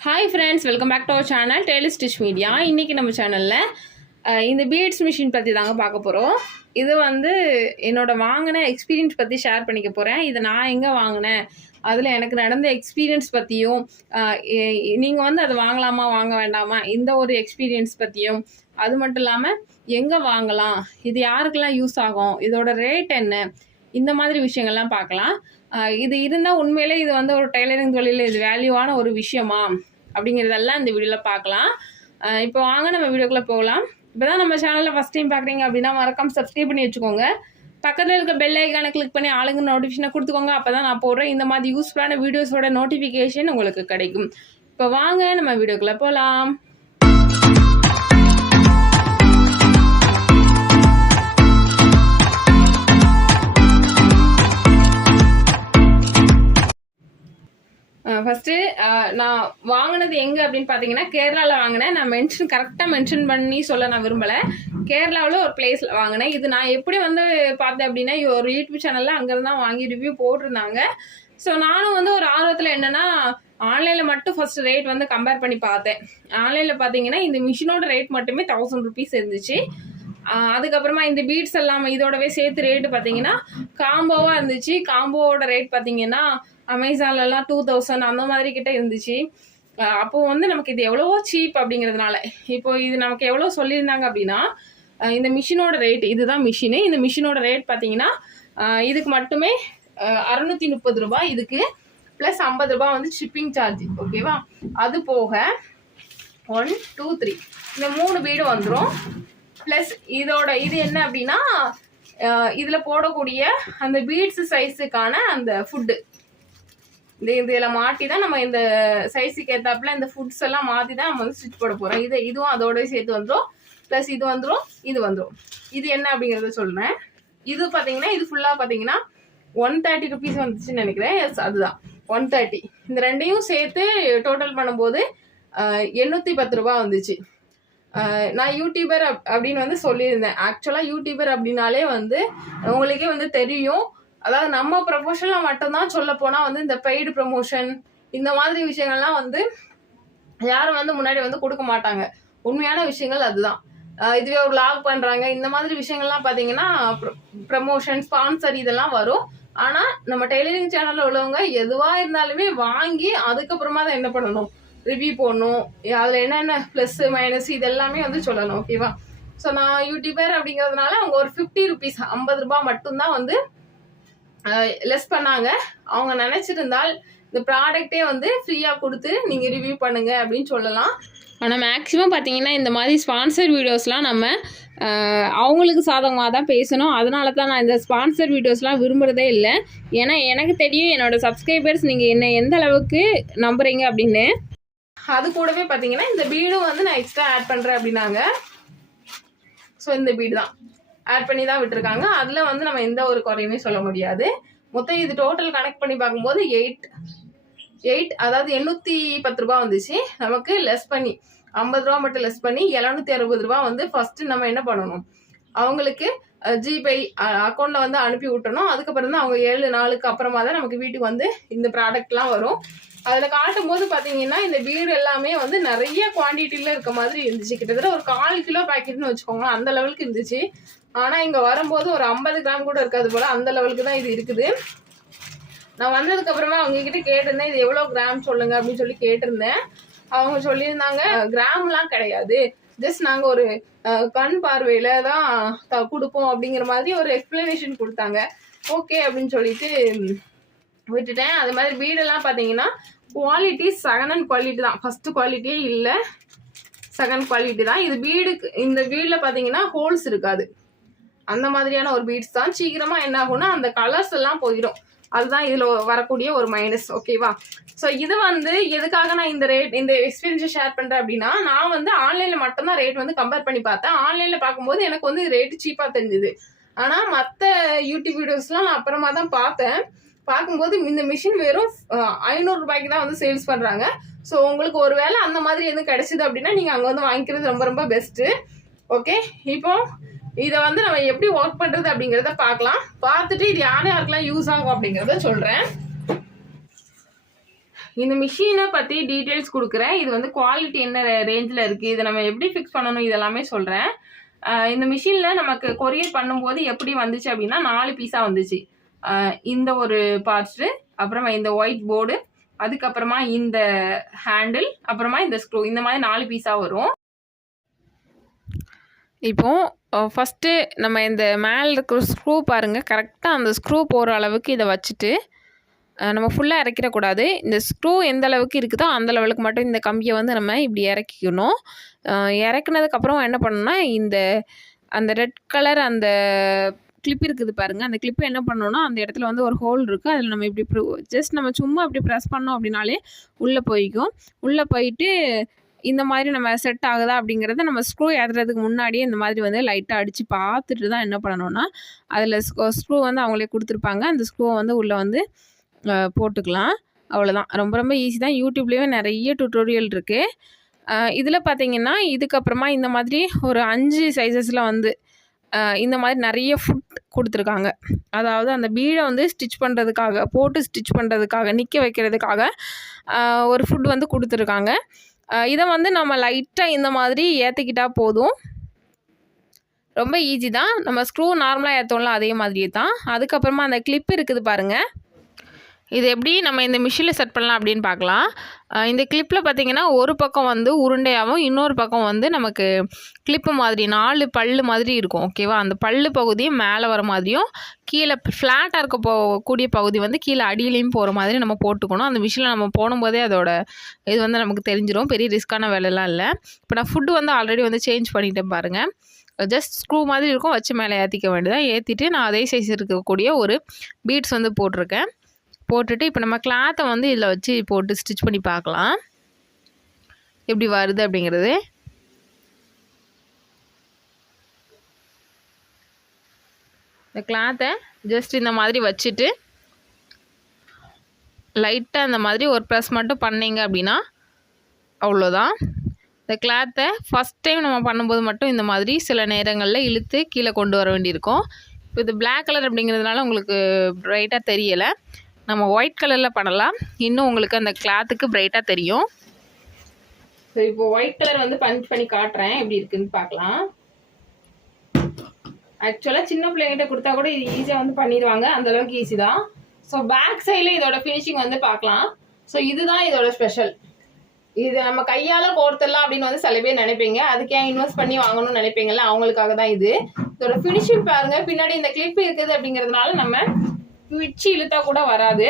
Hi friends, welcome back to our channel Tail Stitch Media. இன்னைக்கு நம்ம சேனல்ல இந்த பீட்ஸ் மிஷின் பத்தி தாங்க பார்க்க போறோம். இது வந்து என்னோட வாங்கின எக்ஸ்பீரியன்ஸ் பத்தி ஷேர் பண்ணிக்க போறேன். இது நான் எங்க வாங்கினேன், அதுல எனக்கு நடந்த எக்ஸ்பீரியன்ஸ் பத்தியும், நீங்க வந்து அது வாங்கலாமா வாங்க வேண்டாமா இந்த ஒரு எக்ஸ்பீரியன்ஸ் பத்தியும், அது மட்டும் இல்லாம எங்க வாங்கலாம், இது யாருக்கெல்லாம் யூஸ் ஆகும், இதோட ரேட் என்ன, இந்த மாதிரி விஷயங்கள்லாம் பார்க்கலாம். இது இருந்தால் உண்மையிலே இது வந்து ஒரு டெய்லரிங் தொழிலில் இது வேல்யூவான ஒரு விஷயமா அப்படிங்கிறதெல்லாம் இந்த வீடியோவில் பார்க்கலாம். இப்போ வாங்க நம்ம வீடியோக்குள்ளே போகலாம். இப்போ தான் நம்ம சேனலில் ஃபஸ்ட் டைம் பார்க்குறீங்க அப்படின்னா மறக்காம சப்ஸ்கிரைப் பண்ணி வச்சுக்கோங்க. பக்கத்தில் இருக்க பெல் ஐக்கானை கிளிக் பண்ணி ஆளுங்க நோட்டிஃபிகேஷனை கொடுத்துக்கோங்க. அப்போ தான் நான் போடுறேன் இந்த மாதிரி யூஸ்ஃபுல்லான வீடியோஸோட நோட்டிஃபிகேஷன் உங்களுக்கு கிடைக்கும். இப்போ வாங்க நம்ம வீடியோக்குள்ளே போகலாம். ஃபஸ்ட்டு நான் வாங்கினது எங்கே அப்படின்னு பார்த்தீங்கன்னா கேரளாவில் வாங்கினேன். நான் கரெக்டாக மென்ஷன் பண்ணி சொல்ல நான் விரும்பலை. கேரளாவில் ஒரு பிளேஸில் வாங்கினேன். இது நான் எப்படி வந்து பார்த்தேன் அப்படின்னா ஒரு யூடியூப் சேனலில் அங்கேருந்து தான் வாங்கி ரிவ்யூ போட்டிருந்தாங்க. ஸோ நானும் வந்து ஒரு ஆர்வத்தில் என்னென்னா ஆன்லைனில் மட்டும் ஃபர்ஸ்ட் ரேட் வந்து கம்பேர் பண்ணி பார்த்தேன். ஆன்லைனில் பார்த்தீங்கன்னா இந்த மிஷினோட ரேட் மட்டுமே 1000 rupees இருந்துச்சு. அதுக்கப்புறமா இந்த பீட்ஸ் எல்லாம் இதோடவே சேர்த்து ரேட்டு பார்த்தீங்கன்னா காம்போவாக இருந்துச்சு. காம்போவோட ரேட் பார்த்தீங்கன்னா அமேசான்லலாம் 2000 அந்த மாதிரி கிட்ட இருந்துச்சு. அப்போ வந்து நமக்கு இது எவ்வளவோ சீப் அப்படிங்கிறதுனால இப்போ இது நமக்கு எவ்வளோ சொல்லியிருந்தாங்க அப்படின்னா இந்த மிஷினோட ரேட், இதுதான் மிஷினு, இந்த மிஷினோட ரேட் பார்த்தீங்கன்னா இதுக்கு மட்டுமே 630 ரூபாய், இதுக்கு ப்ளஸ் 50 ரூபாய் வந்து ஷிப்பிங் சார்ஜ். ஓகேவா? அது போக 1 2 3 இந்த 3 பீடு வந்துடும். ப்ளஸ் இது என்ன அப்படின்னா இதில் போடக்கூடிய அந்த பீட்ஸ் சைஸுக்கான அந்த ஃபுட்டு இதில் மாட்டி தான் நம்ம இந்த சைஸுக்கு ஏற்றாப்புல இந்த ஃபுட்ஸ் எல்லாம் மாற்றி தான் நம்ம வந்து ஸ்டிச் போட போகிறோம். இதுவும் அதோட சேர்த்து வந்துடும். ப்ளஸ் இது வந்துடும், இது வந்துடும். இது என்ன அப்படிங்கிறத சொல்கிறேன். இது பார்த்தீங்கன்னா இது ஃபுல்லாக பார்த்தீங்கன்னா 130 rupees வந்துச்சுன்னு நினைக்கிறேன். எஸ், அதுதான் 130. இந்த ரெண்டையும் சேர்த்து டோட்டல் பண்ணும்போது 810 ரூபா வந்துச்சு. நான் யூடியூபர் அப்படின்னு வந்து சொல்லியிருந்தேன். ஆக்சுவலாக யூடியூபர் அப்படின்னாலே வந்து உங்களுக்கே வந்து தெரியும், அதாவது நம்ம ப்ரொமோஷனில் மட்டும்தான் சொல்ல போனால் வந்து இந்த பெய்டு ப்ரொமோஷன் இந்த மாதிரி விஷயங்கள்லாம் வந்து யாரும் வந்து முன்னாடி வந்து கொடுக்க மாட்டாங்க. உண்மையான விஷயங்கள் அதுதான். இதுவே ஒரு லாக் பண்ணுறாங்க இந்த மாதிரி விஷயங்கள்லாம் பார்த்தீங்கன்னா ப்ரமோஷன் ஸ்பான்சர் இதெல்லாம் வரும். ஆனால் நம்ம டெய்லரிங் சேனலில் உள்ளவங்க எதுவாக இருந்தாலுமே வாங்கி அதுக்கப்புறமா தான் என்ன பண்ணணும், ரிவ்யூ போடணும். அதில் என்னென்ன ப்ளஸ் மைனஸ் இதெல்லாமே வந்து சொல்லணும். ஓகேவா? ஸோ நான் யூடியூபர் அப்படிங்கிறதுனால அவங்க ஒரு 50 rupees 50 ரூபாய் மட்டும்தான் வந்து லெஸ் பண்ணாங்க. அவங்க நினைச்சிருந்தால் இந்த ப்ராடக்டே வந்து ஃப்ரீயாக கொடுத்து நீங்கள் ரிவ்யூ பண்ணுங்க அப்படின்னு சொல்லலாம். ஆனால் மேக்ஸிமம் பார்த்தீங்கன்னா இந்த மாதிரி ஸ்பான்சர் வீடியோஸ்லாம் நம்ம அவங்களுக்கு சாதகமாக தான் பேசணும். அதனால தான் நான் இந்த ஸ்பான்சர் வீடியோஸ்லாம் விரும்புகிறதே இல்லை. ஏன்னா எனக்கு தெரியும் என்னோடய சப்ஸ்கிரைபர்ஸ் நீங்கள் என்ன எந்த அளவுக்கு நம்புறீங்க அப்படின்னு. அது கூடவே பார்த்தீங்கன்னா இந்த பீடும் வந்து நான் எக்ஸ்ட்ரா ஆட் பண்ணுறேன் அப்படின்னாங்க. ஸோ இந்த பீடு தான் ஆட் பண்ணி தான் விட்டுருக்காங்க. அதில் வந்து நம்ம எந்த ஒரு குறையுமே சொல்ல முடியாது. மொத்தம் இது டோட்டல் கனெக்ட் பண்ணி பார்க்கும்போது 8 அதாவது 810 ரூபா வந்துச்சு. நமக்கு லெஸ் பண்ணி 50 ரூபா மட்டும் லெஸ் பண்ணி 760 ரூபா வந்து ஃபர்ஸ்ட் நம்ம என்ன பண்ணணும், அவங்களுக்கு ஜிபே அக்கௌண்ட்ல வந்து அனுப்பி விட்டணும். அதுக்கப்புறம் தான் அவங்க 7 நாளுக்கு அப்புறமா தான் நமக்கு வீட்டுக்கு வந்து இந்த ப்ராடக்ட்லாம் வரும். அதில் காட்டும் போது பார்த்தீங்கன்னா இந்த பீடு எல்லாமே வந்து நிறைய குவான்டிட்டியில் இருக்க மாதிரி இருந்துச்சு. கிட்டத்தட்ட ஒரு 1/4 கிலோ பேக்கெட்னு வச்சுக்கோங்க, அந்த லெவலுக்கு இருந்துச்சு. ஆனால் இங்கே வரும்போது ஒரு 50 கிராம் கூட இருக்காது போல், அந்த லெவலுக்கு தான் இது இருக்குது. நான் வந்ததுக்கு அப்புறமா அவங்க கிட்ட கேட்டிருந்தேன் இது எவ்வளோ கிராம் சொல்லுங்க அப்படின்னு சொல்லி கேட்டிருந்தேன். அவங்க சொல்லியிருந்தாங்க கிராம்லாம் கிடையாது, ஜஸ்ட் நாங்கள் ஒரு கண் பார்வையில் தான் கொடுப்போம் அப்படிங்கிற மாதிரி ஒரு எக்ஸ்பிளனேஷன் கொடுத்தாங்க. ஓகே அப்படின்னு சொல்லிட்டு விட்டுட்டேன். அது மாதிரி பீடெல்லாம் பார்த்தீங்கன்னா குவாலிட்டி செகண்ட் குவாலிட்டி தான், ஃபர்ஸ்ட் குவாலிட்டியே இல்லை, செகண்ட் குவாலிட்டி தான். இது பீடுக்கு இந்த பீடில் பார்த்தீங்கன்னா ஹோல்ஸ் இருக்காது, அந்த மாதிரியான ஒரு பீட்ஸ் தான். சீக்கிரமாக என்ன ஆகும்னா அந்த கலர்ஸ் எல்லாம் போயிடும். அதுதான் இதில் வரக்கூடிய ஒரு மைனஸ். ஓகேவா? ஸோ இது வந்து எதுக்காக நான் இந்த எக்ஸ்பீரியன்ஸை ஷேர் பண்ணுறேன் அப்படின்னா, நான் வந்து ஆன்லைனில் மட்டும்தான் ரேட் வந்து கம்பேர் பண்ணி பார்த்தேன். ஆன்லைனில் பார்க்கும்போது எனக்கு வந்து ரேட்டு சீப்பாக தெரிஞ்சுது. ஆனால் மற்ற யூடியூப் வீடியோஸ்லாம் நான் அப்புறமா தான் பார்த்தேன். பார்க்கும்போது இந்த மிஷின் வெறும் 500 ரூபாய்க்கு தான் வந்து சேல்ஸ் பண்ணுறாங்க. ஸோ உங்களுக்கு ஒரு வேளை அந்த மாதிரி எதுவும் கிடைச்சிது அப்படின்னா நீங்கள் அங்கே வந்து வாங்கிக்கிறது ரொம்ப ரொம்ப பெஸ்ட்டு. ஓகே, இப்போ இதை வந்து நம்ம எப்படி ஒர்க் பண்ணுறது அப்படிங்கிறத பார்க்கலாம். பார்த்துட்டு இது யாருக்கெல்லாம் யூஸ் ஆகும் அப்படிங்கிறத சொல்கிறேன். இந்த மிஷினை பற்றி டீட்டெயில்ஸ் கொடுக்குறேன். இது வந்து குவாலிட்டி என்ன ரேஞ்சில் இருக்குது, இதை நம்ம எப்படி ஃபிக்ஸ் பண்ணணும் இதெல்லாமே சொல்கிறேன். இந்த மிஷினில் நமக்கு கொரியர் பண்ணும்போது எப்படி வந்துச்சு அப்படின்னா 4 பீஸாக வந்துச்சு. இந்த ஒரு பார்ட்ஸு, அப்புறமா இந்த ஒயிட் போர்டு, அதுக்கப்புறமா இந்த ஹேண்டில், அப்புறமா இந்த ஸ்க்ரூ, இந்த மாதிரி 4 பீஸாக வரும். இப்போது ஃபஸ்ட்டு நம்ம இந்த மேலே இருக்கிற ஸ்க்ரூ பாருங்கள், கரெக்டாக அந்த ஸ்க்ரூ போகிற அளவுக்கு இதை வச்சுட்டு நம்ம ஃபுல்லாக இறக்கிடக்கூடாது. இந்த ஸ்க்ரூ எந்த அளவுக்கு இருக்குதோ அந்த லெவலுக்கு மட்டும் இந்த கம்பியை வந்து நம்ம இப்படி இறக்கிக்கணும். இறக்குனதுக்கப்புறம் என்ன பண்ணணும்னா அந்த ரெட் கலர் அந்த கிளிப் இருக்குது பாருங்கள், அந்த கிளிப்பு என்ன பண்ணணும்னா அந்த இடத்துல வந்து ஒரு ஹோல் இருக்குது, அதில் நம்ம இப்படி ஜஸ்ட் நம்ம சும்மா இப்படி ப்ரெஸ் பண்ணோம் அப்படின்னாலே உள்ளே போய்க்கும். உள்ளே போயிட்டு இந்த மாதிரி நம்ம செட் ஆகுதா அப்படிங்கிறத நம்ம ஸ்க்ரூ ஏற்றுறதுக்கு முன்னாடியே இந்த மாதிரி வந்து லைட்டாக அடித்து பார்த்துட்டு தான் என்ன பண்ணணும்னா அதில் ஸ்க்ரூ வந்து அவங்களே கொடுத்துருப்பாங்க, அந்த ஸ்க்ரூவை வந்து உள்ளே வந்து போட்டுக்கலாம். அவ்வளோதான், ரொம்ப ரொம்ப ஈஸி தான். யூடியூப்லேயே நிறைய டுட்டோரியல் இருக்குது. இதில் பார்த்தீங்கன்னா இதுக்கப்புறமா இந்த மாதிரி ஒரு 5 சைஸஸில் வந்து இந்த மாதிரி நிறைய ஃபுட் கொடுத்துருக்காங்க. அதாவது அந்த பீடை வந்து ஸ்டிச் பண்ணுறதுக்காக, போட்டு ஸ்டிச் பண்ணுறதுக்காக, நிற்க வைக்கிறதுக்காக ஒரு ஃபுட் வந்து கொடுத்துருக்காங்க. இதை வந்து நம்ம லைட்டாக இந்த மாதிரி ஏற்றிக்கிட்டால் போதும். ரொம்ப ஈஸி தான். நம்ம ஸ்க்ரூ நார்மலாக ஏற்றோம்ல அதே மாதிரியே தான். அதுக்கப்புறமா அந்த கிளிப் இருக்குது பாருங்கள், இது எப்படி நம்ம இந்த மிஷினில் செட் பண்ணலாம் அப்படின்னு பார்க்கலாம். இந்த கிளிப்பில் பார்த்திங்கன்னா ஒரு பக்கம் வந்து உருண்டையாகவும் இன்னொரு பக்கம் வந்து நமக்கு கிளிப்பு மாதிரி 4 பல்லு மாதிரி இருக்கும். ஓகேவா, அந்த பல்லு பகுதியும் மேலே வர மாதிரியும் கீழே ஃப்ளாட்டாக இருக்க கூடிய பகுதி வந்து கீழே அடியிலையும் போகிற மாதிரி நம்ம போட்டுக்கணும். அந்த மிஷினில் நம்ம போடும்போதே அதோட இது வந்து நமக்கு தெரிஞ்சிடும். பெரிய ரிஸ்க்கான வேலைலாம் இல்லை. இப்போ நான் ஃபுட்டு வந்து ஆல்ரெடி வந்து சேஞ்ச் பண்ணிட்டேன் பாருங்கள். ஜஸ்ட் ஸ்க்ரூ மாதிரி இருக்கும், வச்சு மேலே ஏற்றிக்க வேண்டியதான். ஏற்றிட்டு நான் அதே சைஸ் இருக்கக்கூடிய ஒரு பீட்ஸ் வந்து போட்டிருக்கேன். போட்டுட்டு இப்போ நம்ம கிளாத்தை வந்து இதில் வச்சு போட்டு ஸ்டிச் பண்ணி பார்க்கலாம் எப்படி வருது அப்படிங்கிறது. இந்த கிளாத்தை ஜஸ்ட் இந்த மாதிரி வச்சுட்டு லைட்டாக இந்த மாதிரி ஒரு ப்ரெஸ் மட்டும் பண்ணிங்க அப்படின்னா அவ்வளோதான். இந்த கிளாத்தை ஃபஸ்ட் டைம் நம்ம பண்ணும்போது மட்டும் இந்த மாதிரி சில நேரங்களில் இழுத்து கீழே கொண்டு வர வேண்டியிருக்கும். இப்போ இது பிளாக் கலர் அப்படிங்கிறதுனால உங்களுக்கு ப்ரைட்டாக தெரியலை. நம்ம ஒயிட் கலரில் பண்ணலாம், இன்னும் உங்களுக்கு அந்த கிளாத்துக்கு பிரைட்டாக தெரியும். ஸோ இப்போ ஒயிட் கலர் வந்து பஞ்ச் பண்ணி காட்டுறேன் எப்படி இருக்குன்னு பார்க்கலாம். ஆக்சுவலாக சின்ன பிள்ளைங்கிட்ட கொடுத்தா கூட இது ஈஸியாக வந்து பண்ணிடுவாங்க, அந்தளவுக்கு ஈஸி தான். ஸோ பேக் சைடில் இதோட ஃபினிஷிங் வந்து பார்க்கலாம். ஸோ இதுதான் இதோட ஸ்பெஷல். இது நம்ம கையால் கோர்த்தலாம் அப்படின்னு வந்து சில பேர் நினைப்பீங்க, அதுக்கு ஏன் இன்வெஸ்ட் பண்ணி வாங்கணும்னு நினைப்பீங்கல்ல, அவங்களுக்காக தான் இது. இதோட ஃபினிஷிங் பாருங்கள், பின்னாடி இந்த கிளிப் இருக்குது அப்படிங்கிறதுனால நம்ம பிச்சு இழுத்தா கூட வராது.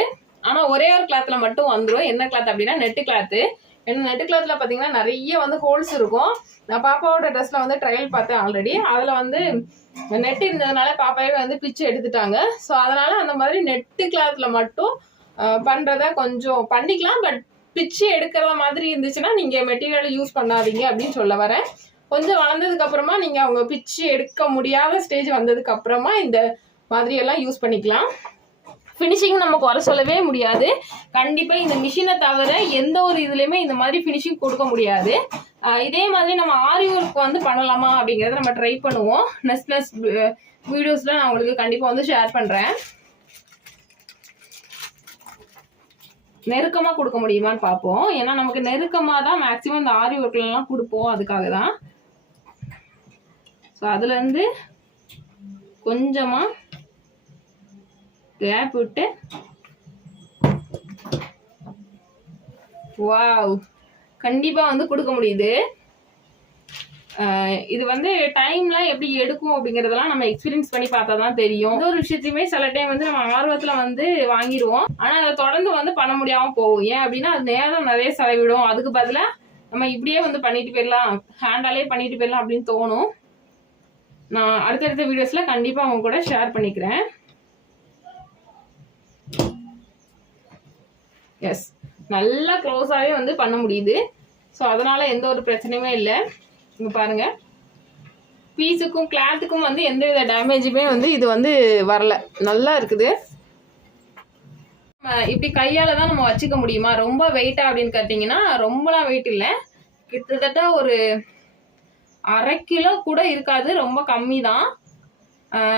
ஆனால் ஒரே ஒரு கிளாத்தில் மட்டும் வந்துடும். என்ன கிளாத் அப்படின்னா நெட்டு கிளாத்து. ஏன்னா நெட்டு கிளாத்தில் பார்த்தீங்கன்னா நிறைய வந்து ஹோல்ஸ் இருக்கும். நான் பாப்பாவோட ட்ரெஸ்ஸில் வந்து ட்ரையல் பார்த்தேன் ஆல்ரெடி. அதில் வந்து நெட்டு இருந்ததுனால பாப்பாவே வந்து பிச்சு எடுத்துட்டாங்க. ஸோ அதனால் அந்த மாதிரி நெட்டு கிளாத்தில் மட்டும் பண்ணுறத கொஞ்சம் பண்ணிக்கலாம். பட் பிச்சு எடுக்கிற மாதிரி இருந்துச்சுன்னா நீங்கள் மெட்டீரியல் யூஸ் பண்ணாதீங்க அப்படின்னு சொல்ல வரேன். கொஞ்சம் வளர்ந்ததுக்கப்புறமா நீங்கள் அவங்க பிச்சு எடுக்க முடியாத ஸ்டேஜ் வந்ததுக்கப்புறமா இந்த மாதிரியெல்லாம் யூஸ் பண்ணிக்கலாம். ஃபினிஷிங் நம்ம குறை சொல்லவே முடியாது. கண்டிப்பாக இந்த மிஷினை தவிர எந்த ஒரு இதுலேயுமே இந்த மாதிரி ஃபினிஷிங் கொடுக்க முடியாது. இதே மாதிரி நம்ம ஆரி ஒர்க் வந்து பண்ணலாமா அப்படிங்கிறத நம்ம ட்ரை பண்ணுவோம். நெக்ஸ்ட் வீடியோஸில் நான் உங்களுக்கு கண்டிப்பாக வந்து ஷேர் பண்ணுறேன். நெருக்கமாக கொடுக்க முடியுமான்னு பார்ப்போம். ஏன்னா நமக்கு நெருக்கமாக தான் மேக்ஸிமம் இந்த ஆரி ஒர்க்லாம் கொடுப்போம், அதுக்காக தான். ஸோ அதுலேருந்து கொஞ்சமாக கேப் விட்டு, வாவ், கண்டிப்பாக வந்து கொடுக்க முடியுது. இது வந்து டைம்லாம் எப்படி எடுக்கும் அப்படிங்கிறதெல்லாம் நம்ம எக்ஸ்பீரியன்ஸ் பண்ணி பார்த்தா தான் தெரியும். இந்த ஒரு விஷயத்தையுமே சில டைம் வந்து நம்ம ஆர்வத்தில் வந்து வாங்கிடுவோம், ஆனால் அதை தொடர்ந்து வந்து பண்ண முடியாமல் போகும். ஏன் அப்படின்னா அது நேரம் நிறைய செலவிடும். அதுக்கு பதிலாக நம்ம இப்படியே வந்து பண்ணிட்டு போயிடலாம், ஹேண்டாலே பண்ணிட்டு போயிடலாம் அப்படின்னு தோணும். நான் அடுத்தடுத்த வீடியோஸில் கண்டிப்பாக அவங்க கூட ஷேர் பண்ணிக்கிறேன். எஸ், நல்லா க்ளோஸாகவே வந்து பண்ண முடியுது. ஸோ அதனால் எந்த ஒரு பிரச்சனையுமே இல்லை. இங்கே பாருங்கள், பீஸுக்கும் கிளாத்துக்கும் வந்து எந்த வித டேமேஜுமே வந்து இது வந்து வரல, நல்லா இருக்குது. இப்படி கையால் தான் நம்ம வச்சுக்க முடியுமா? ரொம்ப வெயிட்டா அப்படின்னு கேட்டிங்கன்னா ரொம்பலாம் வெயிட் இல்லை, கிட்டத்தட்ட ஒரு 1/2 கிலோ கூட இருக்காது, ரொம்ப கம்மி தான்.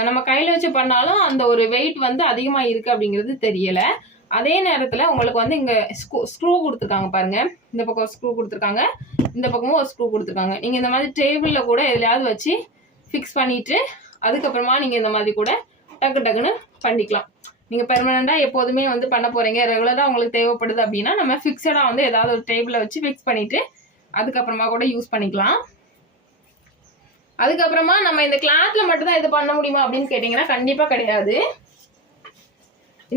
நம்ம கையில் வச்சு பண்ணாலும் அந்த ஒரு வெயிட் வந்து அதிகமாக இருக்குது அப்படிங்கிறது தெரியலை. அதே நேரத்தில் உங்களுக்கு வந்து இங்கே ஸ்க்ரூ கொடுத்துருக்காங்க பாருங்க. இந்த பக்கம் ஒரு ஸ்க்ரூ கொடுத்துருக்காங்க, இந்த பக்கமும் ஒரு ஸ்க்ரூ கொடுத்துருக்காங்க. நீங்கள் இந்த மாதிரி டேபிளில் கூட எதுலையாவது வச்சு ஃபிக்ஸ் பண்ணிவிட்டு அதுக்கப்புறமா நீங்கள் இந்த மாதிரி கூட டக்கு டக்குன்னு பண்ணிக்கலாம். நீங்கள் பெர்மனெண்ட்டாக எப்போதுமே வந்து பண்ண போகிறீங்க, ரெகுலராக உங்களுக்கு தேவைப்படுது அப்படின்னா நம்ம ஃபிக்ஸடாக வந்து ஏதாவது ஒரு டேபிளை வச்சு ஃபிக்ஸ் பண்ணிவிட்டு அதுக்கப்புறமா கூட யூஸ் பண்ணிக்கலாம். அதுக்கப்புறமா நம்ம இந்த கிளாத்தில் மட்டும்தான் இது பண்ண முடியுமா அப்படின்னு கேட்டிங்கன்னா கண்டிப்பாக கிடையாது.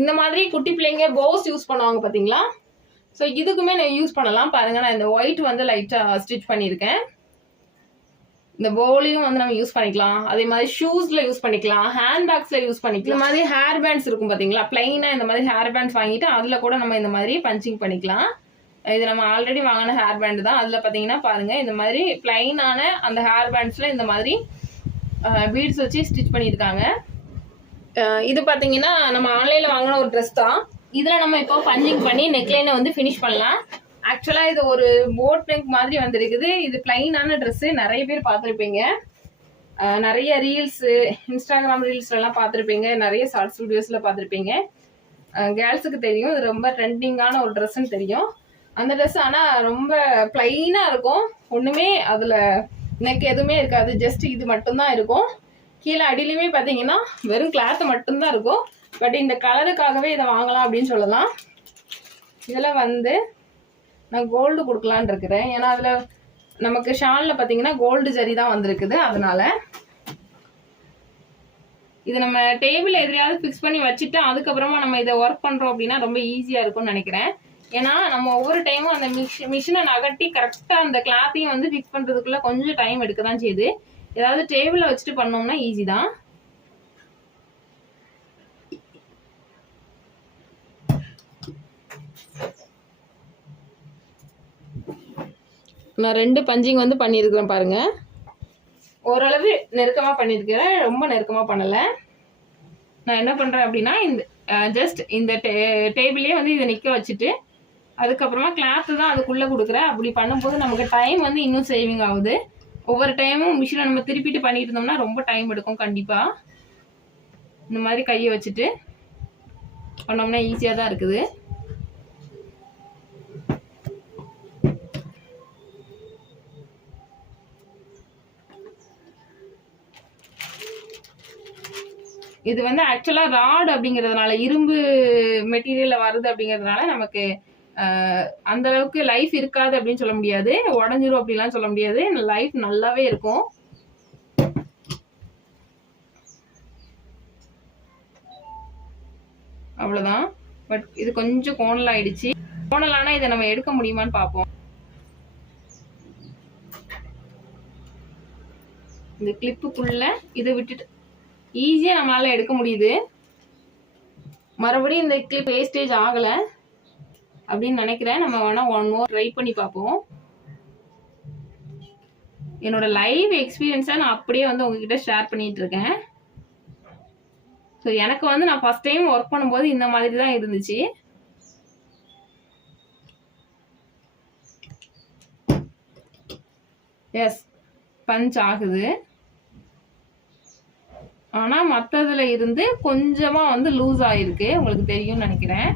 இந்த மாதிரி குட்டி பிள்ளைங்க போஸ் யூஸ் பண்ணுவாங்க பார்த்தீங்களா, ஸோ இதுக்குமே நான் யூஸ் பண்ணலாம். பாருங்கள், நான் இந்த ஒயிட் வந்து லைட்டாக ஸ்டிச் பண்ணியிருக்கேன். இந்த பவுலையும் வந்து நம்ம யூஸ் பண்ணிக்கலாம். அதே மாதிரி ஷூஸில் யூஸ் பண்ணிக்கலாம், ஹேண்ட்பேக்ஸில் யூஸ் பண்ணிக்கலாம். இந்த மாதிரி ஹேர் பேண்ட்ஸ் இருக்கும் பார்த்தீங்களா, பிளைனாக இந்த மாதிரி ஹேர் பேண்ட்ஸ் வாங்கிட்டு அதில் கூட நம்ம இந்த மாதிரி பஞ்சிங் பண்ணிக்கலாம். இது நம்ம ஆல்ரெடி வாங்கின ஹேர் பேண்ட் தான். அதில் பார்த்தீங்கன்னா பாருங்கள், இந்த மாதிரி பிளைனான அந்த ஹேர் பேண்ட்ஸில் இந்த மாதிரி பீட்ஸ் வச்சு ஸ்டிச் பண்ணியிருக்காங்க. இது பார்த்தீங்கன்னா நம்ம ஆன்லைனில் வாங்கின ஒரு ட்ரெஸ் தான். இதில் நம்ம இப்போ பஞ்சிங் பண்ணி நெக்லைனை வந்து ஃபினிஷ் பண்ணலாம். ஆக்சுவலாக இது ஒரு போட் நெக் மாதிரி வந்துருக்குது. இது பிளைனான ட்ரெஸ்ஸு, நிறைய பேர் பார்த்துருப்பீங்க. நிறைய ரீல்ஸு, இன்ஸ்டாகிராம் ரீல்ஸ்லாம் பார்த்துருப்பீங்க, நிறைய ஷார்ட்ஸ் வீடியோஸில் பார்த்துருப்பீங்க. கேர்ள்ஸுக்கு தெரியும், இது ரொம்ப ட்ரெண்டிங்கான ஒரு ட்ரெஸ்ஸுன்னு தெரியும். அந்த ட்ரெஸ் ஆனால் ரொம்ப பிளைனாக இருக்கும், ஒன்றுமே அதில் நெக் எதுவுமே இருக்காது, ஜஸ்ட் இது மட்டும்தான் இருக்கும். கீழே அடியிலுமே பார்த்தீங்கன்னா வெறும் கிளாத்து மட்டும்தான் இருக்கும். பட் இந்த கலருக்காகவே இதை வாங்கலாம் அப்படின்னு சொல்லலாம். இதில் வந்து நான் கோல்டு கொடுக்கலான் இருக்கிறேன், ஏன்னா அதில் நமக்கு ஷாலில் பார்த்தீங்கன்னா கோல்டு ஜரி தான் வந்திருக்குது. அதனால இது நம்ம டேபிள் எதிரையாவது ஃபிக்ஸ் பண்ணி வச்சுட்டு அதுக்கப்புறமா நம்ம இதை ஒர்க் பண்ணுறோம் அப்படின்னா ரொம்ப ஈஸியாக இருக்கும்னு நினைக்கிறேன். ஏன்னா நம்ம ஒவ்வொரு டைமும் அந்த மிஷினை நகட்டி கரெக்டாக அந்த கிளாத்தையும் வந்து ஃபிக்ஸ் பண்ணுறதுக்குள்ளே கொஞ்சம் டைம் எடுக்க தான் செய்யுது. ஏதாவது டேபிளில் வச்சுட்டு பண்ணோம்னா ஈஸி தான். நான் 2 பஞ்சிங் வந்து பண்ணியிருக்கிறேன் பாருங்க. ஓரளவு நெருக்கமாக பண்ணியிருக்கிறேன், ரொம்ப நெருக்கமாக பண்ணலை. நான் என்ன பண்ணுறேன் அப்படின்னா இந்த ஜஸ்ட் இந்த டேபிளே வந்து இதை நிற்க வச்சுட்டு அதுக்கப்புறமா கிளாத்து தான் அதுக்குள்ளே கொடுக்குறேன். அப்படி பண்ணும்போது நமக்கு டைம் வந்து இன்னும் சேவிங் ஆகுது. ஒவ்வொரு டைமும் மிஷினை நம்ம திருப்பிட்டு பண்ணிட்டு இருந்தோம்னா ரொம்ப டைம் எடுக்கும். கண்டிப்பாக இந்த மாதிரி கையை வச்சுட்டு பண்ணோம்னா ஈஸியாக தான் இருக்குது. இது வந்து ஆக்சுவலாக ராட் அப்படிங்கிறதுனால, இரும்பு மெட்டீரியலில் வருது அப்படிங்கிறதுனால நமக்கு அந்த அளவுக்கு லைஃப் இருக்காது அப்படின்னு சொல்ல முடியாது, உடஞ்சிரும் அப்படிலாம் சொல்ல முடியாது. லைஃப் நல்லாவே இருக்கும். அவ்வளோதான். பட் இது கொஞ்சம் கோணல் ஆயிடுச்சு. கோணலானா இதை நம்ம எடுக்க முடியுமான்னு பார்ப்போம். இந்த கிளிப்புக்குள்ள இதை விட்டுட்டு ஈஸியாக நம்மளால எடுக்க முடியுது. மறுபடியும் இந்த கிளிப் வேஸ்டேஜ் ஆகலை அப்படின்னு நினைக்கிறேன். நம்ம வேணா ஒன் மோர் ட்ரை பண்ணி பார்ப்போம். என்னோட லைவ் எக்ஸ்பீரியன்ஸை நான் அப்படியே வந்து உங்ககிட்ட ஷேர் பண்ணிட்டு இருக்கேன். ஸோ எனக்கு வந்து நான் ஃபர்ஸ்ட் டைம் ஒர்க் பண்ணும்போது இந்த மாதிரி தான் இருந்துச்சு. எஸ், பஞ்ச் ஆகுது. ஆனால் மற்றதுல இருந்து கொஞ்சமாக வந்து லூஸ் ஆகிருக்கு, உங்களுக்கு தெரியும்னு நினைக்கிறேன்.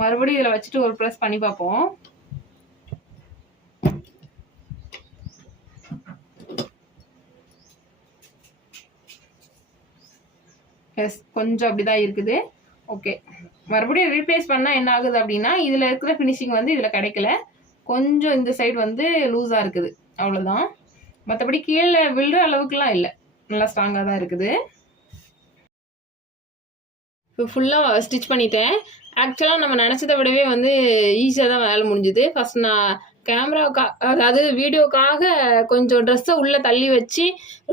மறுபடியும் இதில் வச்சுட்டு ஒரு ப்ரெஸ் பண்ணி பார்ப்போம். எஸ், கொஞ்சம் அப்படிதான் இருக்குது. ஓகே, மறுபடியும் ரீப்ளேஸ் பண்ணால் என்ன ஆகுது அப்படின்னா இதில் இருக்கிற ஃபினிஷிங் வந்து இதில் கிடைக்கல. கொஞ்சம் இந்த சைடு வந்து லூஸாக இருக்குது, அவ்வளோதான். மற்றபடி கீழே விழுற அளவுக்குலாம் இல்லை, நல்லா ஸ்ட்ராங்காக தான் இருக்குது. இப்போ ஃபுல்லாக ஸ்டிச் பண்ணிட்டேன். ஆக்சுவலாக நம்ம நினச்சதை விடவே வந்து ஈஸியாக தான் வேலை முடிஞ்சுது. ஃபஸ்ட் நான் அதாவது வீடியோக்காக கொஞ்சம் ட்ரெஸ்ஸை உள்ளே தள்ளி வச்சு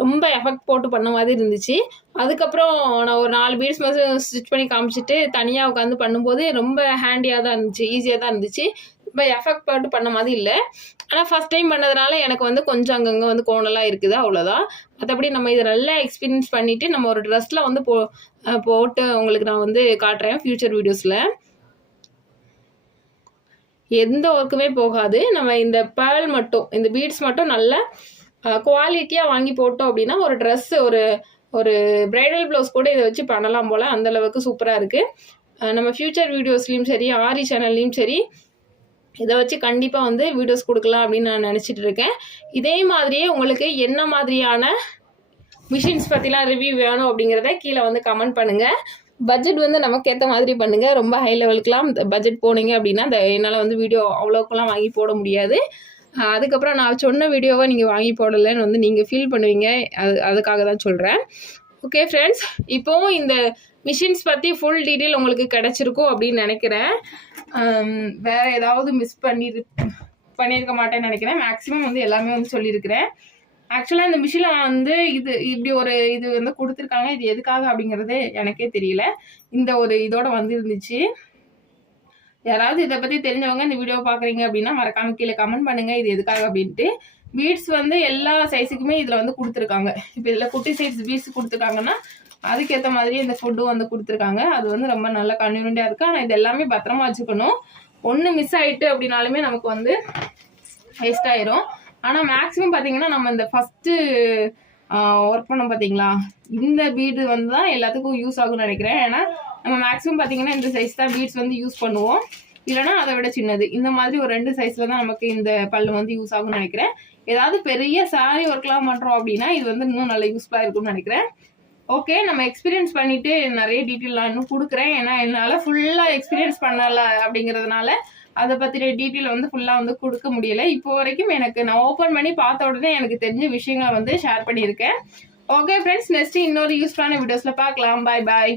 ரொம்ப எஃபெக்ட் போட்டு பண்ண மாதிரி இருந்துச்சு. அதுக்கப்புறம் நான் ஒரு 4 பீட்ஸ் மாதிரி ஸ்டிச் பண்ணி காமிச்சிட்டு தனியாக உட்காந்து பண்ணும்போது ரொம்ப ஹேண்டியாக தான் இருந்துச்சு, ஈஸியாக தான் இருந்துச்சு. ரொம்ப எஃபெக்ட் போட்டு பண்ண மாதிரி இல்லை. ஆனால் ஃபஸ்ட் டைம் பண்ணதுனால எனக்கு வந்து கொஞ்சம் அங்கங்கே வந்து கோணலாக இருக்குது, அவ்வளோதான். மற்றபடி நம்ம இதை நல்லா எக்ஸ்பீரியன்ஸ் பண்ணிவிட்டு நம்ம ஒரு ட்ரெஸ்ஸில் வந்து போட்டு உங்களுக்கு நான் வந்து காட்டுறேன் ஃப்யூச்சர் வீடியோஸில். எந்த ஒர்க்குமே போகாது. நம்ம இந்த பேர்ல் மட்டும், இந்த பீட்ஸ் மட்டும் நல்ல குவாலிட்டியாக வாங்கி போட்டோம் அப்படின்னா ஒரு ட்ரெஸ்ஸு, ஒரு பிரைடல் ப்ளவுஸ் கூட இதை வச்சு பண்ணலாம் போல், அந்தளவுக்கு சூப்பராக இருக்குது. நம்ம ஃப்யூச்சர் வீடியோஸ்லேயும் சரி ஆரி சேனல்லையும் சரி இதை வச்சு கண்டிப்பாக வந்து வீடியோஸ் கொடுக்கலாம் அப்படின்னு நான் நினச்சிட்டு இருக்கேன். இதே மாதிரியே உங்களுக்கு என்ன மாதிரியான மிஷின்ஸ் பற்றிலாம் ரிவ்யூ வேணும் அப்படிங்கிறத கீழே வந்து கமெண்ட் பண்ணுங்கள். பட்ஜெட் வந்து நமக்கு ஏற்ற மாதிரி பண்ணுங்கள். ரொம்ப ஹை லெவலுக்குலாம் பட்ஜெட் போனீங்க அப்படின்னா என்னால் வந்து வீடியோ அவ்வளோக்கெல்லாம் வாங்கி போட முடியாது. அதுக்கப்புறம் நான் சொன்ன வீடியோவை நீங்கள் வாங்கி போடலைன்னு வந்து நீங்கள் ஃபீல் பண்ணுவீங்க. அதுக்காக தான் சொல்கிறேன். ஓகே ஃப்ரெண்ட்ஸ், இப்போவும் இந்த மிஷின்ஸ் பற்றி ஃபுல் டீட்டெயில் உங்களுக்கு கிடச்சிருக்கும் அப்படின்னு நினைக்கிறேன். வேறு ஏதாவது மிஸ் பண்ணியிருக்க மாட்டேன்னு நினைக்கிறேன். மேக்ஸிமம் வந்து எல்லாமே வந்து சொல்லியிருக்கிறேன். ஆக்சுவலாக இந்த மிஷினில் வந்து இப்படி ஒரு இது வந்து கொடுத்துருக்காங்க. இது எதுக்காக அப்படிங்கிறது எனக்கே தெரியல. இந்த ஒரு இதோட வந்து இருந்துச்சு. யாராவது இதை பற்றி தெரிஞ்சவங்க இந்த வீடியோ பார்க்குறீங்க அப்படின்னா மறக்காம கீழே கமெண்ட் பண்ணுங்கள் இது எதுக்காக அப்படின்ட்டு. பீட்ஸ் வந்து எல்லா சைஸுக்குமே இதில் வந்து கொடுத்துருக்காங்க. இப்போ இதில் குட்டி சைஸ் பீட்ஸ் கொடுத்துருக்காங்கன்னா அதுக்கேற்ற மாதிரி இந்த ஃபுட்டும் வந்து கொடுத்துருக்காங்க. அது வந்து ரொம்ப நல்ல கன்வீனியண்டாக இருக்குது. ஆனால் இது எல்லாமே பத்திரமா வச்சுக்கணும். ஒன்று மிஸ் ஆகிட்டு அப்படின்னாலுமே நமக்கு வந்து வேஸ்ட் ஆயிரும். ஆனால் மேக்ஸிமம் பார்த்தீங்கன்னா நம்ம இந்த ஃபஸ்ட்டு ஒர்க் பண்ணோம் பார்த்தீங்களா, இந்த பீடு வந்து தான் எல்லாத்துக்கும் யூஸ் ஆகும்னு நினைக்கிறேன். ஏன்னா நம்ம மேக்ஸிமம் பார்த்தீங்கன்னா இந்த சைஸ் தான் பீட்ஸ் வந்து யூஸ் பண்ணுவோம். இல்லைனா அதை விட சின்னது இந்த மாதிரி ஒரு 2 சைஸில் தான் நமக்கு இந்த பல்லு வந்து யூஸ் ஆகும்னு நினைக்கிறேன். ஏதாவது பெரிய சாரி ஒர்க்லாம் பண்ணுறோம் அப்படின்னா இது வந்து இன்னும் நல்ல யூஸ்ஃபுல்லாக இருக்கும்னு நினைக்கிறேன். ஓகே, நம்ம எக்ஸ்பீரியன்ஸ் பண்ணிவிட்டு நிறைய டீட்டெயில் நான் இன்னும் கொடுக்குறேன். ஏன்னா என்னால் ஃபுல்லாக எக்ஸ்பீரியன்ஸ் பண்ணலை அப்படிங்கிறதுனால அதை பற்றின டீட்டெயில் வந்து ஃபுல்லாக வந்து கொடுக்க முடியலை. இப்போ வரைக்கும் எனக்கு நான் ஓப்பன் பண்ணி பார்த்த உடனே எனக்கு தெரிஞ்ச விஷயங்களை வந்து ஷேர் பண்ணியிருக்கேன். ஓகே ஃப்ரெண்ட்ஸ், நெக்ஸ்ட்டு இன்னொரு யூஸ்ஃபுல்லான வீடியோஸில் பார்க்கலாம். பாய் பாய்.